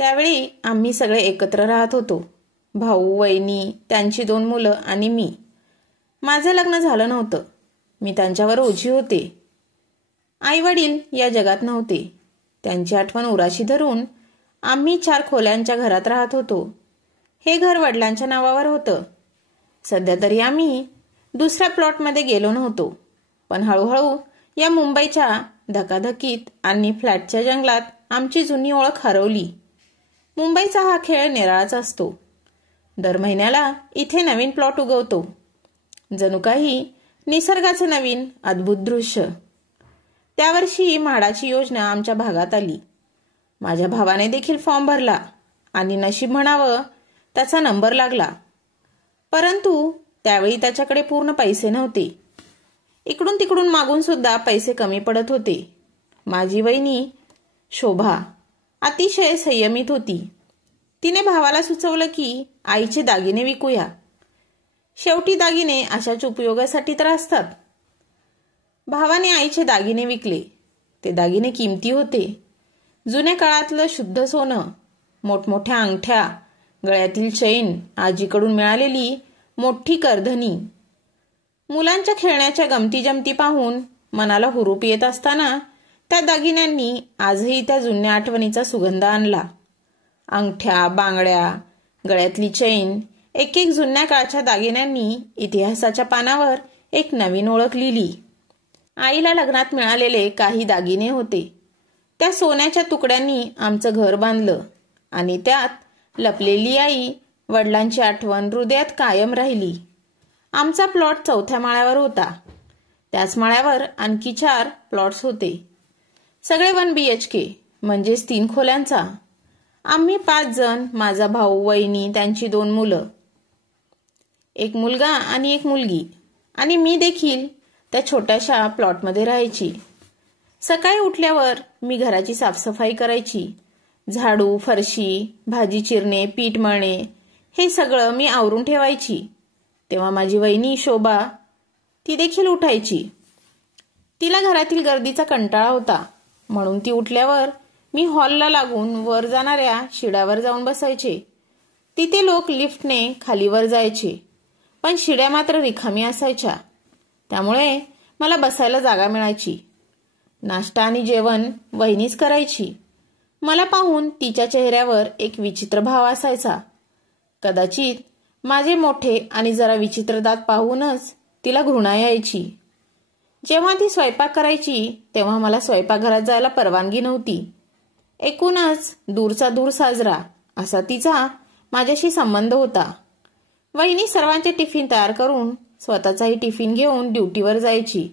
त्यावेळी आम्ही सगळे एकत्र राहत होतो. भाऊ, वहिनी, त्यांची 2 मुलं आणि मी. माझं लग्न झालं नव्हतं. मी त्यांच्यावर ओझी होते. आई वडील या जगात नव्हते. त्यांची आठवण उराशी धरून आम्ही 4 खोल्यांच्या घरात राहत होतो. हे घर वडिलांच्या नावावर होतं. सध्या तरी आम्ही दुसऱ्या प्लॉटमध्ये गेलो नव्हतो, पण हळूहळू या मुंबईच्या धकाधकीत आणि फ्लॅटच्या जंगलात आमची जुनी ओळख हरवली. मुंबईचा हा खेळ निराळाच असतो. दर महिन्याला इथे नवीन प्लॉट उगवतो. जणू काही निसर्गाचं नवीन अद्भुत दृश्य. त्यावर्षी म्हाडाची योजना आमच्या भागात आली. माझ्या भावाने देखील फॉर्म भरला आणि नशीब म्हणावं त्याचा नंबर लागला. परंतु त्यावेळी त्याच्याकडे पूर्ण पैसे नव्हते. इकडून तिकडून मागून सुद्धा पैसे कमी पडत होते. माझी वहिनी शोभा अतिशय संयमित होती. तिने भावाला सुचवलं की आईचे दागिने विकूया. शेवटी दागिने अशाच उपयोगासाठी तर असतात. भावाने आईचे दागिने विकले. ते दागिने किमती होते. जुन्या काळातलं शुद्ध सोनं, मोठमोठ्या अंगठ्या, गळ्यातील चैन, आजीकडून मिळालेली मोठी करधनी. मुलांच्या खेळण्याच्या गमती जमती पाहून मनाला हुरूप येत असताना त्या दागिन्यांनी आजही त्या जुन्या आठवणीचा सुगंध आणला. अंगठ्या, बांगड्या, गळ्यातली चैन, एक एक जुन्या काळच्या दागिन्यांनी इतिहासाच्या पानावर एक नवीन ओळख लिहिली. आईला लग्नात मिळालेले काही दागिने होते. त्या सोन्याच्या तुकड्यांनी आमचं घर बांधलं आणि त्यात लपलेली आई, वडिलांची आठवण हृदयात कायम राहिली. आमचा प्लॉट 4थ्या माळ्यावर होता. त्याच माळ्यावर आणखी 4 प्लॉट्स होते. सगळे 1 BHK म्हणजेच 3 खोल्यांचा. आम्ही 5 जण, माझा भाऊ, वहिनी, त्यांची 2 मुलं, एक मुलगा आणि एक मुलगी, आणि मी देखील त्या छोट्याशा प्लॉटमध्ये राहायची. सकाळी उठल्यावर मी घराची साफसफाई करायची. झाडू, फरशी, भाजी चिरणे, पीठ मळणे हे सगळं मी आवरून ठेवायची. तेव्हा माझी वहिनी शोभा ती देखील उठायची. तिला घरातील गर्दीचा कंटाळा होता, म्हणून ती उठल्यावर मी हॉलला लागून वर जाणाऱ्या शिड्यावर जाऊन बसायचे. तिथे लोक लिफ्टने खालीवर जायचे, पण शिड्या मात्र रिकामी असायच्या. त्यामुळे मला बसायला जागा मिळायची. नाश्ता आणि जेवण वहिनीच करायची. मला पाहून तिच्या चेहऱ्यावर एक विचित्र भाव असायचा. कदाचित माझे मोठे आणि जरा विचित्र दात पाहूनच तिला घृणा यायची. जेव्हा ती स्वयंपाक करायची तेव्हा मला स्वयंपाकघरात जायला परवानगी नव्हती. एकूणच दूरचा दूर साजरा असा तिचा माझ्याशी संबंध होता. वहिनी सर्वांचे टिफिन तयार करून स्वतःचाही टिफिन घेऊन ड्युटीवर जायची.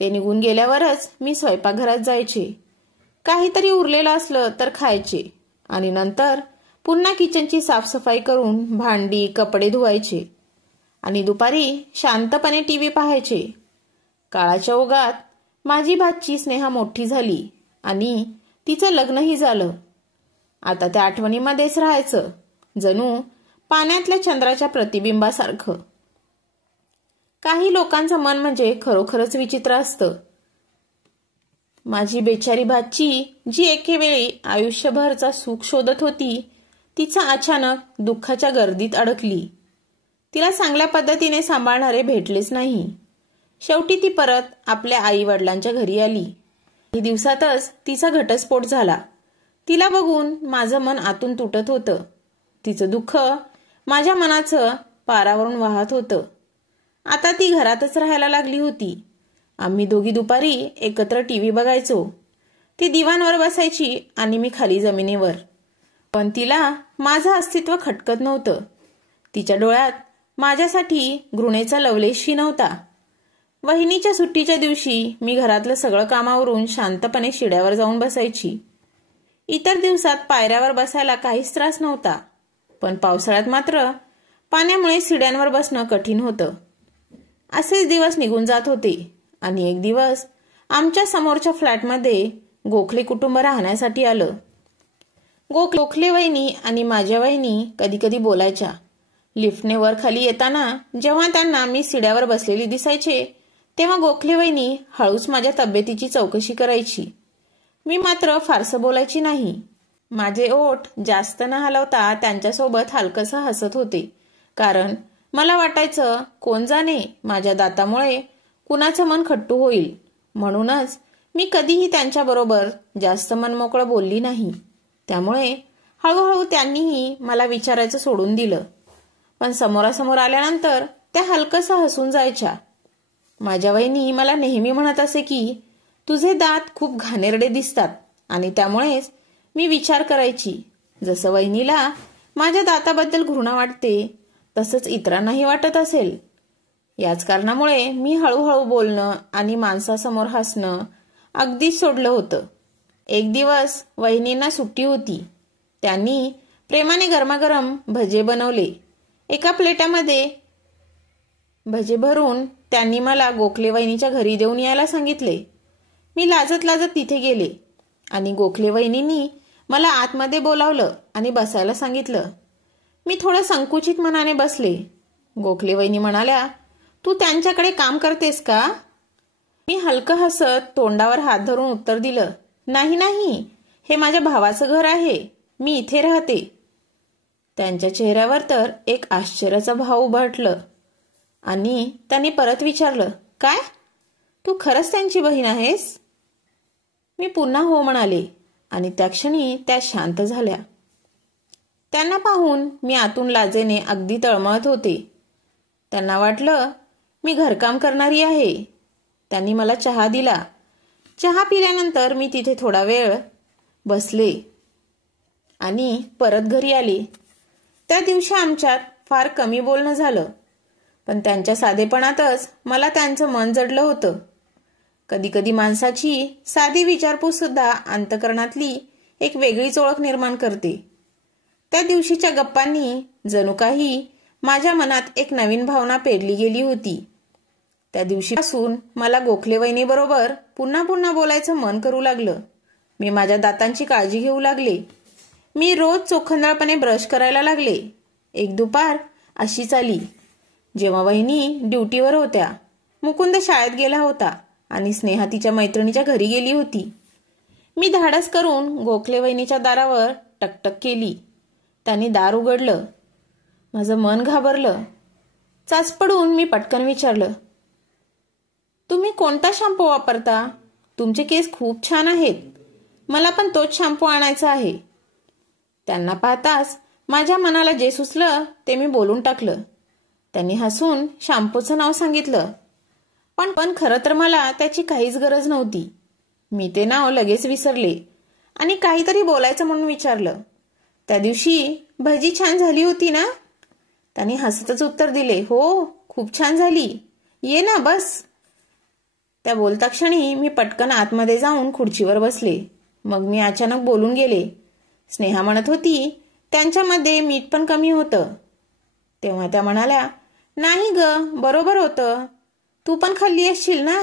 ते निघून गेल्यावरच मी स्वयंपाकघरात जायचे. काहीतरी उरलेलं असलं तर खायचे आणि नंतर पुन्हा किचनची साफसफाई करून भांडी, कपडे धुवायचे आणि दुपारी शांतपणे टीव्ही पाहायचे. काळाच्या ओघात माझी भाची स्नेहा मोठी झाली आणि तिचं लग्नही झालं. आता त्या आठवणीमध्येच राहायचं, जणू पाण्यातल्या चंद्राच्या प्रतिबिंबासारखं. काही लोकांचं मन म्हणजे खरोखरच विचित्र असतं. माझी बेचारी भाची, जी एकेवेळी आयुष्यभरचा सुख शोधत होती, तिचा अचानक दुःखाच्या गर्दीत अडकली. तिला चांगल्या पद्धतीने सांभाळणारे भेटलेच नाही. शेवटी ती परत आपल्या आई वडिलांच्या घरी आली. काही दिवसातच तिचा घटस्फोट झाला. तिला बघून माझं मन आतून तुटत होतं. तिचं दुःख माझ्या मनाचं पारावरून वाहत होतं. आता ती घरातच राहायला लागली होती. आम्ही दोघी दुपारी एकत्र टीव्ही बघायचो. ती दिवाणवर बसायची आणि मी खाली जमिनीवर. पण तिला माझं अस्तित्व खटकत नव्हतं. तिच्या डोळ्यात माझ्यासाठी घृणेचा लवलेशही नव्हता. वहिनीच्या सुट्टीच्या दिवशी मी घरातलं सगळं कामावरून शांतपणे शिड्यावर जाऊन बसायची. इतर दिवसात पायऱ्यावर बसायला काहीच त्रास नव्हता, पण पावसाळ्यात मात्र पाण्यामुळे शिड्यांवर बसणं कठीण होतं. असेच दिवस निघून जात होते आणि एक दिवस आमच्या समोरच्या फ्लॅटमध्ये गोखले कुटुंब राहण्यासाठी आलं. गोखले वहिनी आणि माझ्या वहिनी कधी कधी बोलायच्या. लिफ्टने वर खाली येताना जेव्हा त्यांना मी शिड्यावर बसलेली दिसायचे तेव्हा गोखले वहिनी हळूच माझ्या तब्येतीची चौकशी करायची. मी मात्र फारसं बोलायची नाही. माझे ओठ जास्त न हलवता त्यांच्यासोबत हलकसं हसत होते, कारण मला वाटायचं कोण जाणे माझ्या दातामुळे कुणाचं मन खट्टू होईल. म्हणूनच मी कधीही त्यांच्याबरोबर जास्त मनमोकळं बोलली नाही. त्यामुळे हळूहळू त्यांनीही मला विचारायचं सोडून दिलं. पण समोरासमोर आल्यानंतर त्या हलकसं हसून जायच्या. माझ्या वहिनी मला नेहमी म्हणत असे की तुझे दात खूप घाणेरडे दिसतात, आणि त्यामुळेच मी विचार करायची, जसं वहिनीला माझ्या दाताबद्दल घृणा वाटते तसंच इतरांनाही वाटत असेल. याच कारणामुळे मी हळूहळू बोलणं आणि माणसासमोर हसणं अगदीच सोडलं होतं. एक दिवस वहिनींना सुट्टी होती. त्यांनी प्रेमाने गरमागरम भजे बनवले. एका प्लेटामध्ये भजे भरून त्यांनी मला गोखले वहिनीच्या घरी देऊन यायला सांगितले. मी लाजत लाजत तिथे गेले आणि गोखले वहिनींनी मला आतमध्ये बोलावलं आणि बसायला सांगितलं. मी थोडं संकुचित मनाने बसले. गोखले वहिनी म्हणाल्या, तू त्यांच्याकडे काम करतेस का? मी हलकं हसत तोंडावर हात धरून उत्तर दिलं, नाही नाही, हे माझ्या भावाचं घर आहे, मी इथे राहते. त्यांच्या चेहऱ्यावर तर एक आश्चर्याचा भाव उमटलं आणि त्यांनी परत विचारलं, काय, तू खरंच त्यांची बहीण आहेस? मी पुन्हा हो म्हणाले आणि त्या क्षणी त्या शांत झाल्या. त्यांना पाहून मी आतून लाजेने अगदी तळमळत होते. त्यांना वाटलं मी घरकाम करणारी आहे. त्यांनी मला चहा दिला. चहा पिल्यानंतर मी तिथे थोडा वेळ बसले आणि परत घरी आले. त्या दिवशी आमच्यात फार कमी बोलणं झालं, पण त्यांच्या साधेपणातच मला त्यांचं मन जडलं होतं. कधी कधी माणसाची साधी विचारपूस सुद्धा अंतःकरणातली एक वेगळीच ओळख निर्माण करते. त्या दिवशीच्या गप्पांनी जणू काही माझ्या मनात एक नवीन भावना पेरली गेली होती. त्या दिवशीपासून मला गोखले वहिनीबरोबर पुन्हा पुन्हा बोलायचं मन करू लागलं. मी माझ्या दातांची काळजी घेऊ लागले. मी रोज चोखंदळपणे ब्रश करायला लागले. एक दुपार अशीच आली जेव्हा वहिनी ड्युटीवर होत्या. मुकुंद शाळेत गेला होता आणि स्नेहा तिच्या मैत्रिणीच्या घरी गेली होती. मी धाडस करून गोखले वहिनीच्या दारावर टकटक केली. त्यांनी दार उघडलं. माझं मन घाबरलं. चाचपडून मी पटकन विचारलं, तुम्ही कोणता शॅम्पू वापरता? तुमचे केस खूप छान आहेत. मला पण तोच शॅम्पू आणायचा आहे. त्यांना पाहताच माझ्या मनाला जे सुचलं ते मी बोलून टाकलं. त्यांनी हसून शॅम्पूचं नाव सांगितलं, पण खरं तर मला त्याची काहीच गरज नव्हती. मी ते नाव लगेच विसरले आणि काहीतरी बोलायचं म्हणून विचारलं, त्या दिवशी भजी छान झाली होती ना? त्यांनी हसतच उत्तर दिले, हो, खूप छान झाली, ये ना बस. त्या बोलता क्षणी मी पटकन आतमध्ये जाऊन खुर्चीवर बसले. मग मी अचानक बोलून गेले. स्नेहा म्हणत होती त्यांच्यामध्ये मीठ पण कमी होतं. तेव्हा त्या म्हणाल्या, नाही ग, बरोबर होतं, तू पण खाल्ली असशील ना?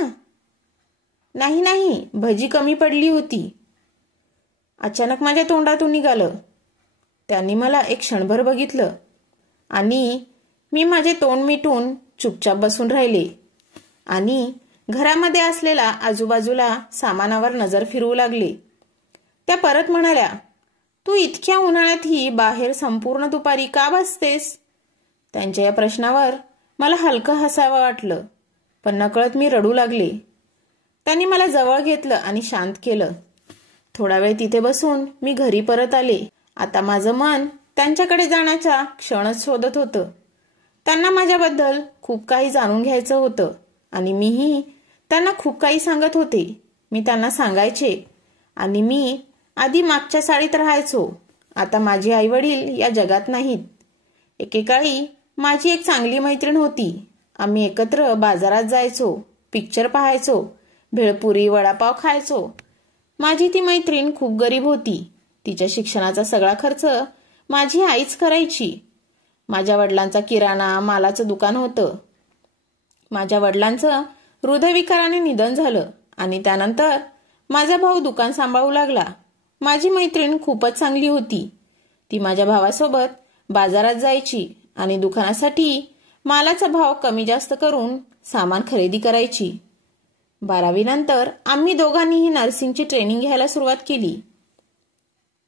नाही नाही, भजी कमी पडली होती. अचानक माझ्या तोंडातून निघालं. त्यांनी मला एक क्षणभर बघितलं आणि मी माझे तोंड मिटून चुपचाप बसून राहिले आणि घरामध्ये असलेला आजूबाजूला सामानावर नजर फिरवू लागले. त्या परत म्हणाल्या, तू इतक्या उन्हाळ्यातही बाहेर संपूर्ण दुपारी का बसतेस? त्यांच्या या प्रश्नावर मला हलकं हसावं वाटलं, पण नकळत मी रडू लागले. त्यांनी मला जवळ घेतलं आणि शांत केलं. थोडा वेळ तिथे बसून मी घरी परत आले. आता माझं मन त्यांच्याकडे जाण्याचा क्षणच शोधत होतं. त्यांना माझ्याबद्दल खूप काही जाणून घ्यायचं होतं आणि मीही त्यांना खूप काही सांगत होते. मी त्यांना सांगायचे आणि मी आधी मागच्या साडीत राहायचो. आता माझे आईवडील या जगात नाहीत. एकेकाळी माझी एक चांगली मैत्रीण होती. आम्ही एकत्र बाजारात जायचो, पिक्चर पाहायचो, भेळपुरी वडापाव खायचो. माझी ती मैत्रीण खूप गरीब होती. तिच्या शिक्षणाचा सगळा खर्च माझी आईच करायची. माझ्या वडिलांचा किराणा मालाचं दुकान होतं. माझ्या वडिलांचं हृदयविकाराने निधन झालं आणि त्यानंतर माझा भाऊ दुकान सांभाळू लागला. माझी मैत्रीण खूपच चांगली होती. ती माझ्या भावासोबत बाजारात जायची आणि दुकानासाठी मालाचा भाव कमी जास्त करून सामान खरेदी करायची. 12वी नंतर आम्ही दोघांनीही नर्सिंगची ट्रेनिंग घ्यायला सुरुवात केली.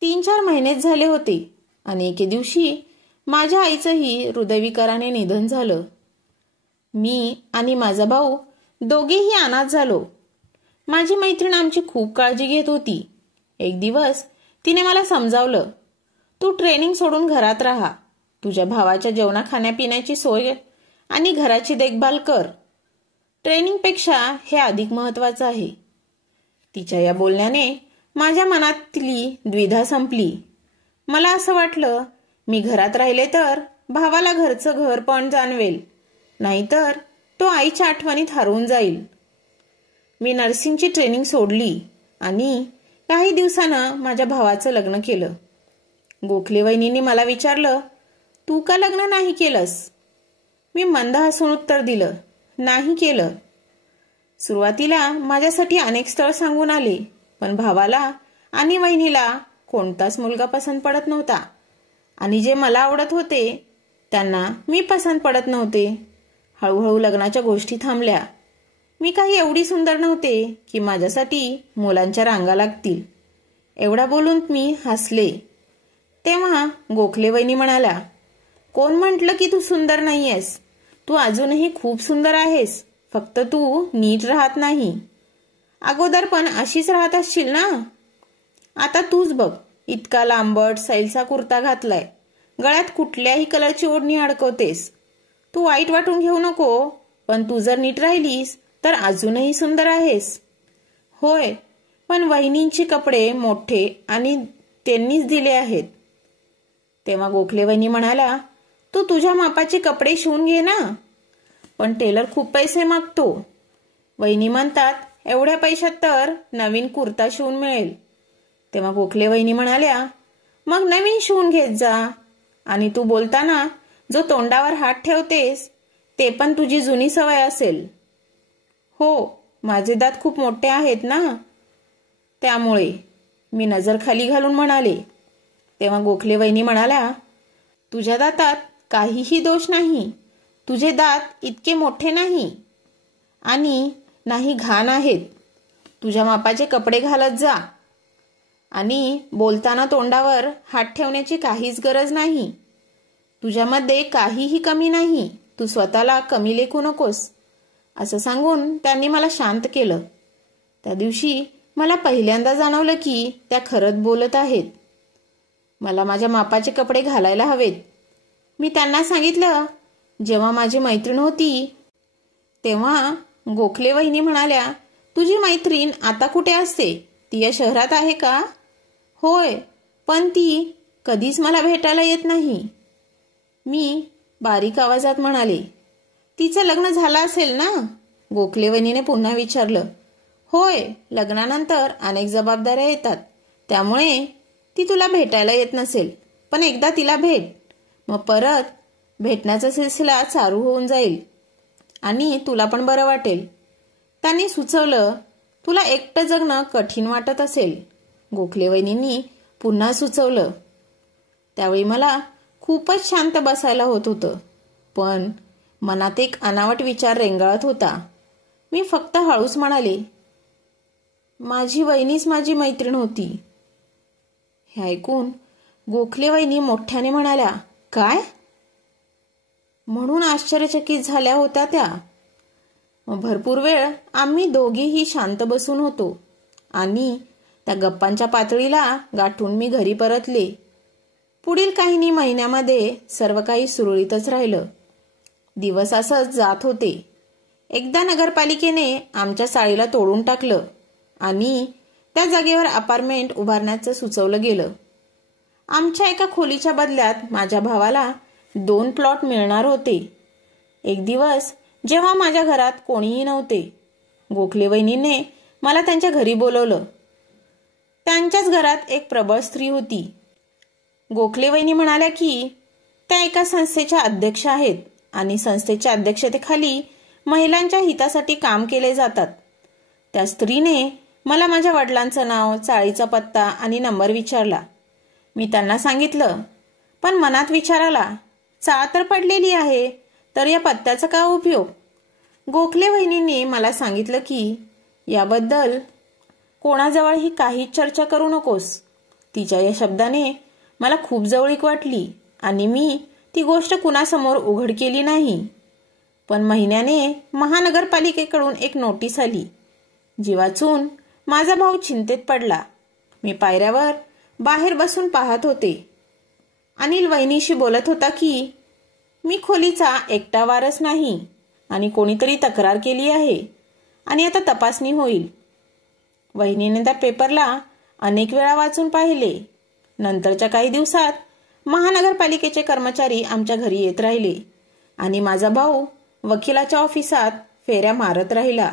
3-4 महिनेच झाले होते आणि एके दिवशी माझ्या आईचंही हृदयविकाराने निधन झालं. मी आणि माझा भाऊ दोघेही अनाथ झालो. माझी मैत्रीण आमची खूप काळजी घेत होती. एक दिवस तिने मला समजावलं, तू ट्रेनिंग सोडून घरात राहा. तुझ्या भावाच्या जेवणा खाण्यापिण्याची सोय आणि घराची देखभाल कर. ट्रेनिंगपेक्षा हे अधिक महत्वाचं आहे. तिच्या या बोलण्याने माझ्या मनातली द्विधा संपली. मला असं वाटलं, मी घरात राहिले तर भावाला घरचं घर पण जाणवेल, नाहीतर तो आईच्या आठवणीत हरवून जाईल. मी नर्सिंगची ट्रेनिंग सोडली आणि काही दिवसानं माझ्या भावाचं लग्न केलं. गोखले वहिनींनी मला विचारलं, तू का लग्न नाही केलंस? मी मंद हसून उत्तर दिलं, नाही केलं. सुरुवातीला माझ्यासाठी अनेक स्थळ सांगून आले, पण भावाला आणि वहिनीला कोणताच मुलगा पसंत पडत नव्हता आणि जे मला आवडत होते त्यांना मी पसंत पडत नव्हते. हळूहळू लग्नाच्या गोष्टी थांबल्या. मी काही एवढी सुंदर नव्हते की माझ्यासाठी मुलांच्या रांगा लागतील. एवढा बोलून मी हसले. तेव्हा गोखले वहिनी म्हणाल्या, कोण म्हटलं की तू सुंदर नाहीयेस? तू अजूनही खूप सुंदर आहेस, फक्त तू नीट राहत नाही. अगोदर पण अशीच राहत असशील ना? आता तूच बघ, इतका लांबट सैलचा कुर्ता घातलाय, गळ्यात कुठल्याही कलरची ओढणी अडकवतेस. तू वाईट वाटून घेऊ नको, पण तू जर नीट राहिलीस तर अजूनही सुंदर आहेस. होय, पण वहिनींचे कपडे मोठे आणि त्यांनीच दिले आहेत. तेव्हा गोखले वहिनी म्हणाला, तू तुझ्या मापाचे कपडे शिवून घे ना. पण टेलर खूप पैसे मागतो. वहिनी म्हणतात, एवढ्या पैशात तर नवीन कुर्ता शिवून मिळेल. तेव्हा गोखले वहिनी म्हणाल्या, मग नवीन शिवून घेत जा. आणि तू बोलताना जो तोंडावर हात ठेवतेस ते पण तुझी जुनी सवय असेल. हो, माझे दात खूप मोठे आहेत ना, त्यामुळे. मी नजर खाली घालून म्हणाले. तेव्हा गोखले वहिनी म्हणाल्या, तुझ्या दातात काहीही दोष नाही. तुझे दात इतके मोठे नाही आणि नाही घाण आहेत. तुझ्या मापाचे कपडे घालत जा आणि बोलताना तोंडावर हात ठेवण्याची काहीच गरज नाही. तुझ्यामध्ये काहीही कमी नाही. तू स्वतःला कमी लेखू नकोस. असं सांगून त्यांनी मला शांत केलं. त्या दिवशी मला पहिल्यांदा जाणवलं की त्या खरंच बोलत आहेत. मला माझ्या मापाचे कपडे घालायला हवेत. मी त्यांना सांगितलं. जेव्हा माझी मैत्रीण होती तेव्हा गोखले वहिनी म्हणाल्या, तुझी मैत्रीण आता कुठे असते? ती या शहरात आहे का? होय, पण ती कधीच मला भेटायला येत नाही. मी बारीक आवाजात म्हणाले, तिचं लग्न झालं असेल ना? गोखले वहिनीने पुन्हा विचारलं. होय, लग्नानंतर अनेक जबाबदाऱ्या येतात, त्यामुळे ती तुला भेटायला येत नसेल. पण एकदा तिला भेट, मग परत भेटण्याचा सिलसिला चालू होऊन जाईल आणि तुला पण बरं वाटेल. त्यांनी सुचवलं, तुला एकटं जगणं कठीण वाटत असेल. गोखले वहिनींनी पुन्हा सुचवलं. त्यावेळी मला खूपच शांत बसायला होत होतं, पण मनात एक अनावट विचार रेंगाळत होता. मी फक्त हळूच म्हणाले, माझी वहिनीच माझी मैत्रीण होती. हे ऐकून गोखले वहिनी मोठ्याने म्हणाल्या, काय? म्हणून आश्चर्यचकित झाल्या होत्या त्या. भरपूर वेळ आम्ही दोघीही शांत बसून होतो आणि त्या गप्पांच्या पातळीला गाठून मी घरी परतले. पुढील काही महिन्यामध्ये सर्व काही सुरळीतच राहिलं. दिवस असंच जात होते. एकदा नगरपालिकेने आमच्या चाळीला तोडून टाकलं आणि त्या जागेवर अपार्टमेंट उभारण्याचं सुचवलं गेलं. आमच्या एका खोलीच्या बदल्यात माझ्या भावाला 2 प्लॉट मिळणार होते. एक दिवस जेव्हा माझ्या घरात कोणीही नव्हते, गोखले वहिनीने मला त्यांच्या घरी बोलवलं. त्यांच्याच घरात एक प्रबळ स्त्री होती. गोखले वहिनी म्हणाल्या की त्या एका संस्थेच्या अध्यक्ष आहेत आणि संस्थेच्या अध्यक्षतेखाली महिलांच्या हितासाठी काम केले जातात. त्या स्त्रीने मला माझ्या वडिलांचं नाव, चाळीचा पत्ता आणि नंबर विचारला. मी त्यांना सांगितलं, पण मनात विचार आला, चाळ तर पडलेली आहे, तर या पत्त्याचा काय उपयोग? गोखले वहिनींनी मला सांगितलं की याबद्दल कोणाजवळही काहीच चर्चा करू नकोस. तिच्या या शब्दाने मला खूप जवळीक वाटली आणि मी ती गोष्ट कुणासमोर उघड केली नाही. पण महिन्याने महानगरपालिकेकडून एक नोटीस आली, जी वाचून माझा भाऊ चिंतेत पडला. मी पायऱ्यावर बाहेर बसून पाहत होते. अनिल वहिनीशी बोलत होता की मी खोलीचा एकटा वारस नाही आणि कोणीतरी तक्रार केली आहे आणि आता तपासणी होईल. वहिनीने त्या पेपरला अनेक वेळा वाचून पाहिले. नंतरच्या काही दिवसात महानगरपालिकेचे कर्मचारी आमच्या घरी येत राहिले आणि माझा भाऊ वकिलाच्या ऑफिसात फेऱ्या मारत राहिला.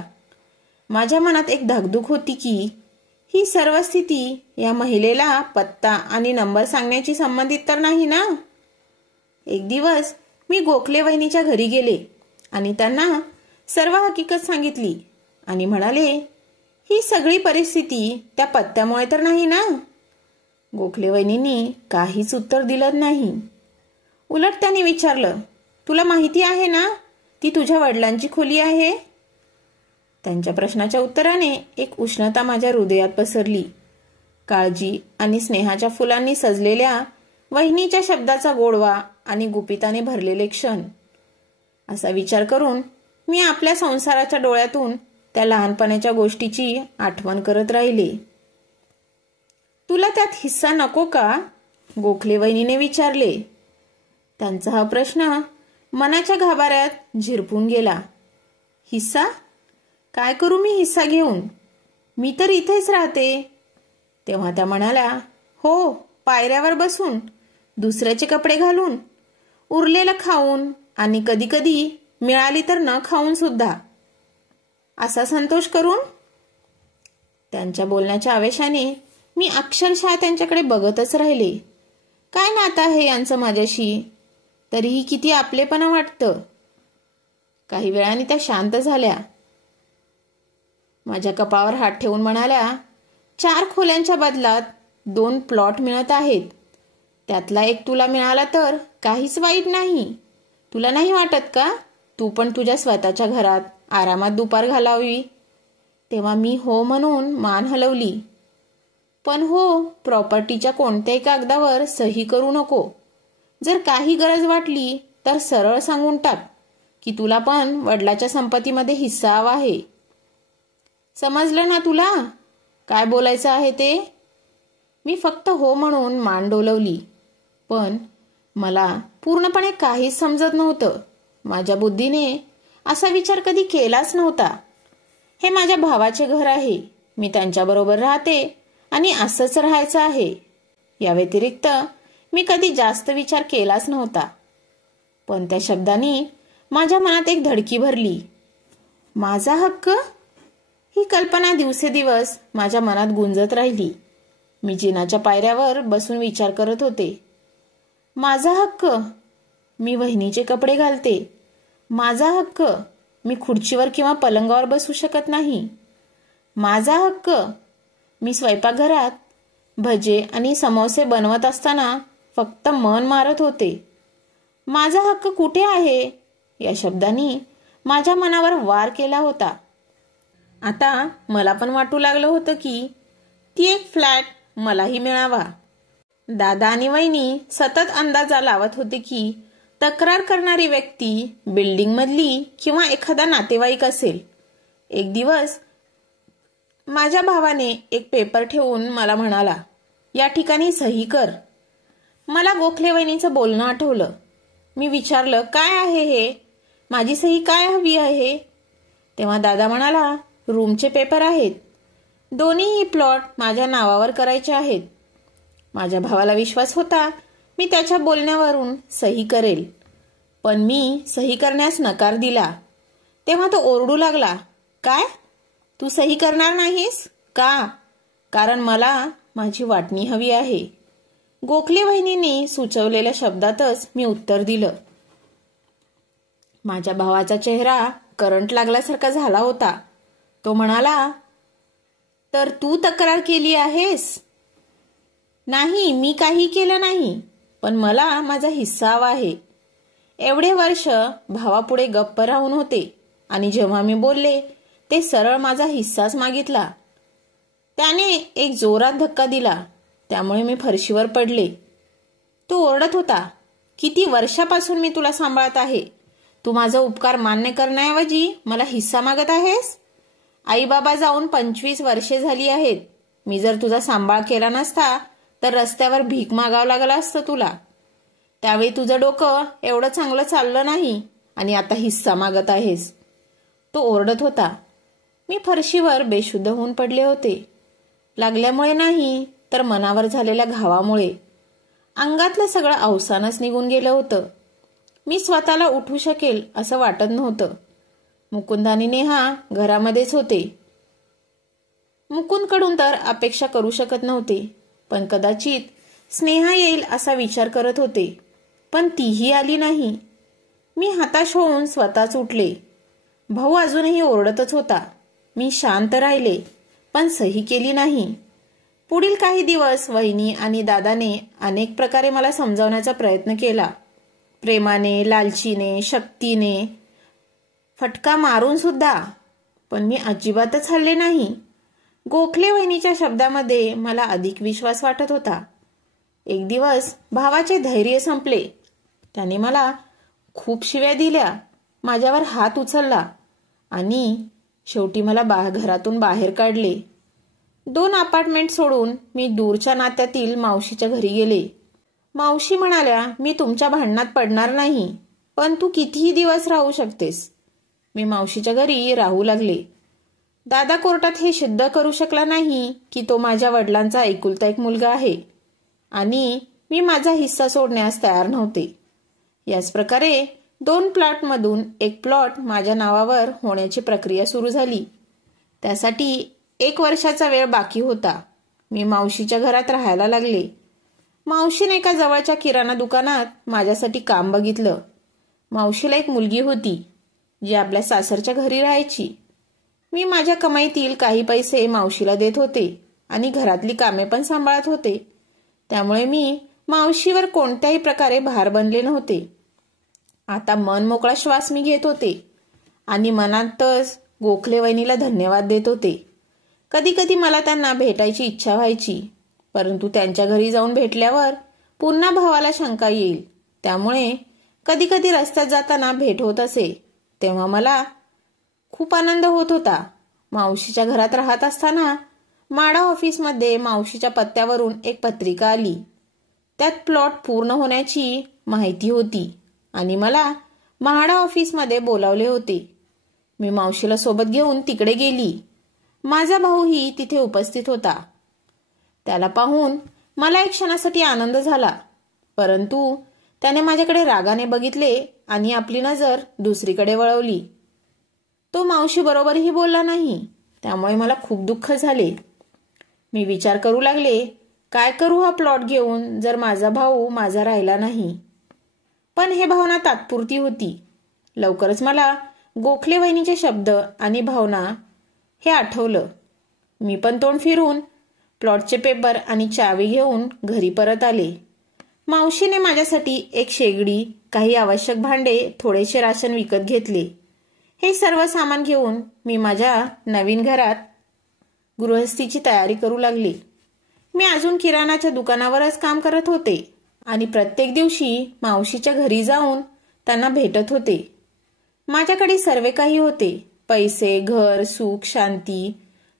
माझ्या मनात एक धाकधूक होती की ही सर्व स्थिती या महिलेला पत्ता आणि नंबर सांगण्याची संबंधित तर नाही ना. एक दिवस मी गोखले वहिनीच्या घरी गेले आणि त्यांना सर्व हकीकत सांगितली आणि म्हणाले, ही सगळी परिस्थिती त्या पत्त्यामुळे तर नाही ना. गोखले वहिनींनी काहीच उत्तर दिलं नाही. उलट त्यांनी विचारलं, तुला माहिती आहे ना ती तुझ्या वडिलांची खोली आहे. त्यांच्या प्रश्नाच्या उत्तराने एक उष्णता माझ्या हृदयात पसरली. काळजी आणि स्नेहाच्या फुलांनी सजलेल्या वहिनीच्या शब्दाचा गोडवा आणि गुपिताने भरलेले क्षण. असा विचार करून मी आपल्या संसाराच्या डोळ्यातून त्या लहानपणाच्या गोष्टीची आठवण करत राहिले. तुला त्यात हिस्सा नको का? गोखले वहिनीने विचारले. त्यांचा हा प्रश्न मनाच्या गाभाऱ्यात झिरपून गेला. हिस्सा? काय करू मी हिस्सा घेऊन? मी तर इथेच राहते. तेव्हा त्या म्हणाल्या, हो, पायऱ्यावर बसून, दुसऱ्याचे कपडे घालून, उरलेलं खाऊन आणि कधी कधी मिळाली तर न खाऊन सुद्धा. असा संतोष करून? त्यांच्या बोलण्याच्या आवेशाने मी अक्षरशः त्यांच्याकडे बघतच राहिले. काय नातं आहे यांचं माझ्याशी? तरीही किती आपलेपणा वाटतं. काही वेळाने त्या शांत झाल्या. माझ्या कपावर हात ठेवून म्हणाल्या, 4 खोल्यांच्या बदलात 2 प्लॉट मिळत आहेत. त्यातला एक तुला मिळाला तर काहीच वाईट नाही. तुला नाही वाटत का तू पण तुझ्या स्वतःच्या घरात आरामात दुपार घालावी? तेव्हा मी हो म्हणून मान हलवली. पण हो, प्रॉपर्टीच्या कोणत्याही कागदावर सही करू नको. जर काही गरज वाटली तर सरळ सांगून टाक की तुला पण वडिलाच्या संपत्तीमध्ये हिस्सा हवा आहे. समजलं ना तुला काय बोलायचं आहे ते? मी फक्त हो म्हणून मान डोलवली. पण मला पूर्णपणे काहीच समजत नव्हतं. माझ्या बुद्धीने असा विचार कधी केलाच नव्हता. हे माझ्या भावाचे घर आहे. मी त्यांच्याबरोबर राहते आणि असंच राहायचं आहे. या व्यतिरिक्त मी कधी जास्त विचार केलाच नव्हता. पण त्या शब्दांनी माझ्या मनात एक धडकी भरली. माझा हक्क? ही कल्पना दिवसेदिवस माझ्या मनात गुंजत राहिली. मी जिनाच्या पायऱ्यावर बसून विचार करत होते. माझा हक्क? मी वहिनीचे कपडे घालते. माझा हक्क? मी खुर्चीवर किंवा पलंगावर बसू शकत नाही. माझा हक्क? मी स्वयंपाकघरात भजे आणि समोसे बनवत असताना फक्त मन मारत होते. माझा हक्क कुठे आहे? या शब्दांनी माझ्या मनावर वार केला होता. आता मला पण वाटू लागलं होतं की ती एक फ्लॅट मलाही मिळावा. दादा आणि वहिनी सतत अंदाजा लावत होते की तक्रार करणारी व्यक्ती बिल्डिंग मधली किंवा एखादा नातेवाईक असेल. एक दिवस माझ्या भावाने एक पेपर ठेवून मला म्हणाला, या ठिकाणी सही कर. मला गोखले वहिनीचं बोलणं आठवलं. मी विचारलं, काय आहे हे? माझी सही काय हवी आहे? तेव्हा दादा म्हणाला, रूमचे पेपर आहेत. दोन्हीही प्लॉट माझ्या नावावर करायचे आहेत. माझ्या भावाला विश्वास होता मी त्याच्या बोलण्यावरून सही करेल. पण मी सही करण्यास नकार दिला. तेव्हा तो ओरडू लागला, काय? तू सही करणार नाहीस का? कारण मला माझी वाटणी हवी आहे. गोखले वहिनींनी सुचवलेल्या शब्दातच मी उत्तर दिलं. माझ्या भावाचा चेहरा करंट लागल्यासारखा झाला होता. तो म्हणाला, तर तू तक्रार केली आहेस? नाही, मी काही केलं नाही. पण मला माझा हिस्सा हवा आहे. एवढे वर्ष भावापुढे गप्प राहून होते आणि जेव्हा मी बोलले ते सरळ माझा हिस्साच मागितला. त्याने एक जोरात धक्का दिला त्यामुळे मी फरशीवर पडले. तो ओरडत होता, किती वर्षापासून मी तुला सांभाळत आहे. तू माझा उपकार मान्य करण्याऐवजी मला हिस्सा मागत आहेस. आई बाबा जाऊन 25 वर्षे झाली आहेत. मी जर तुझा सांभाळ केला नसता तर रस्त्यावर भीक मागावं लागलं असतं तुला. त्यावेळी तुझं डोकं एवढं चांगलं चाललं नाही आणि आता हिस्सा मागत आहेस. तो ओरडत होता. मी फरशीवर बेशुद्ध होऊन पडले होते. लागल्यामुळे नाही तर मनावर झालेल्या घावामुळे. अंगातलं सगळं अवसानच निघून गेलं होतं. मी स्वतःला उठू शकेल असं वाटत नव्हतं. मुकुंद आणि नेहा घरामध्येच होते. मुकुंदकडून तर अपेक्षा करू शकत नव्हते, पण कदाचित स्नेहा येईल असा विचार करत होते, पण तीही आली नाही. मी हताश होऊन स्वतःच उठले. भाऊ अजूनही ओरडतच होता. मी शांत राहिले, पण सही केली नाही. पुढील काही दिवस वहिनी आणि दादाने अनेक प्रकारे मला समजावण्याचा प्रयत्न केला. प्रेमाने, लालचीने, शक्तीने, फटका मारून सुद्धा. पण मी अजिबातच हलले नाही. गोखले वहिनीच्या शब्दामध्ये मला अधिक विश्वास वाटत होता. एक दिवस भावाचे धैर्य संपले. त्याने मला खूप शिव्या दिल्या, माझ्यावर हात उचलला आणि शेवटी मला घरातून बाहेर काढले. 2 अपार्टमेंट सोडून मी दूरच्या नात्यातील मावशीच्या घरी गेले. मावशी म्हणाल्या, मी तुमच्या भांडणात पडणार नाही, पण तू कितीही दिवस राहू शकतेस. मी मावशीच्या घरी राहू लागले. दादा कोर्टात हे सिद्ध करू शकला नाही की तो माझ्या वडिलांचा एकुलता एक मुलगा आहे आणि मी माझा हिस्सा सोडण्यास तयार नव्हते. याच प्रकारे 2 प्लॉटमधून 1 प्लॉट माझ्या नावावर होण्याची प्रक्रिया सुरू झाली. त्यासाठी 1 वर्षाचा वेळ बाकी होता. मी मावशीच्या घरात राहायला लागले. मावशीने एका जवळच्या किराणा दुकानात माझ्यासाठी काम बघितलं. मावशीला एक मुलगी होती जी आपल्या सासरच्या घरी राहायची. मी माझ्या कमाईतील काही पैसे मावशीला देत होते आणि घरातली कामे पण सांभाळत होते. त्यामुळे मी मावशीवर कोणत्याही प्रकारे भार बनले नव्हते. आता मन मोकळा श्वास मी घेत होते आणि मनातच गोखले वहिनीला धन्यवाद देत होते. कधी कधी मला त्यांना भेटायची इच्छा व्हायची, परंतु त्यांच्या घरी जाऊन भेटल्यावर पुन्हा भावाला शंका येईल. त्यामुळे कधी कधी रस्त्यात जाताना भेट होत असे तेव्हा मला खूप आनंद होत होता. मावशीच्या घरात राहत असताना माडा ऑफिसमध्ये मावशीच्या पत्त्यावरून एक पत्रिका आली. त्यात प्लॉट पूर्ण होण्याची माहिती होती आणि मला म्हाडा ऑफिसमध्ये बोलावले होते. मी मावशीला सोबत घेऊन तिकडे गेली. माझा भाऊही तिथे उपस्थित होता. त्याला पाहून मला एक क्षणासाठी आनंद झाला, परंतु त्याने माझ्याकडे रागाने बघितले आणि आपली नजर दुसरीकडे वळवली. तो मावशी बरोबरही बोलला नाही, त्यामुळे मला खूप दुःख झाले. मी विचार करू लागले, काय करू हा प्लॉट घेऊन जर माझा भाऊ माझा राहिला नाही. पण हे भावना तात्पुरती होती. लवकरच मला गोखले वहिनीचे शब्द आणि भावना हे आठवलं. मी पण तोंड फिरून प्लॉटचे पेपर आणि चावी घेऊन घरी परत आले. मावशीने माझ्यासाठी एक शेगडी, काही आवश्यक भांडे, थोडेसे राशन विकत घेतले. हे सर्व सामान घेऊन मी माझ्या नवीन घरात गृहस्थीची तयारी करू लागली. मी अजून किराणाच्या दुकानावरच काम करत होते आणि प्रत्येक दिवशी मावशीच्या घरी जाऊन त्यांना भेटत होते. माझ्याकडे सर्व काही होते, पैसे, घर, सुख, शांती.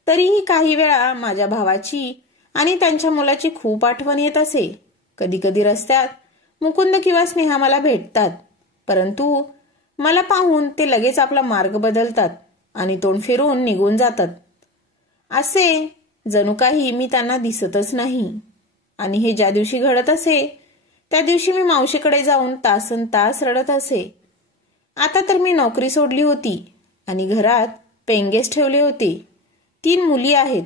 तरीही काही वेळा माझ्या भावाची आणि त्यांच्या मुलाची खूप आठवण येत असे. कधी कधी रस्त्यात मुकुंद किंवा स्नेहा मला भेटतात, परंतु मला पाहून ते लगेच आपला मार्ग बदलतात आणि तोंड फिरून निघून जातात. असे जणू काही मी त्यांना दिसतच नाही. आणि हे ज्या दिवशी घडत असे त्या दिवशी मी मावशीकडे जाऊन तासन तास रडत असे. आता तर मी नोकरी सोडली होती आणि घरात पेंगेस ठेवले होते. 3 मुली आहेत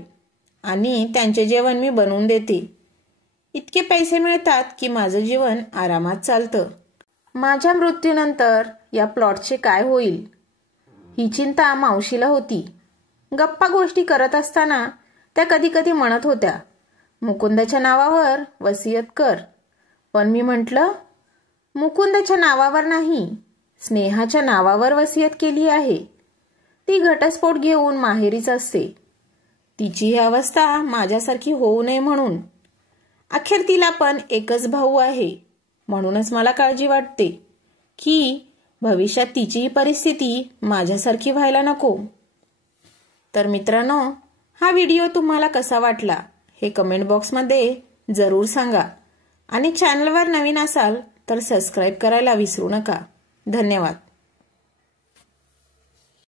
आणि त्यांचे जेवण मी बनवून देते. इतके पैसे मिळतात की माझं जीवन आरामात चालतं. माझ्या मृत्यूनंतर या प्लॉटचे काय होईल ही चिंता मावशीला होती. गप्पा गोष्टी करत असताना त्या कधी कधी म्हणत होत्या, मुकुंदच्या नावावर वसियत कर. पण मी म्हटलं, मुकुंदच्या नावावर नाही, स्नेहाच्या नावावर वसियत केली आहे. ती घटस्फोट घेऊन माहेरीच असते. तिची ही अवस्था माझ्यासारखी होऊ नये म्हणून. अखेर तिला पण एकच भाऊ आहे. म्हणूनच मला काळजी वाटते की भविष्यात तिचीही परिस्थिती माझ्यासारखी व्हायला नको. तर मित्रांनो, हा व्हिडिओ तुम्हाला कसा वाटला हे कमेंट बॉक्समध्ये जरूर सांगा आणि चॅनलवर नवीन असाल तर सबस्क्राईब करायला विसरू नका. धन्यवाद.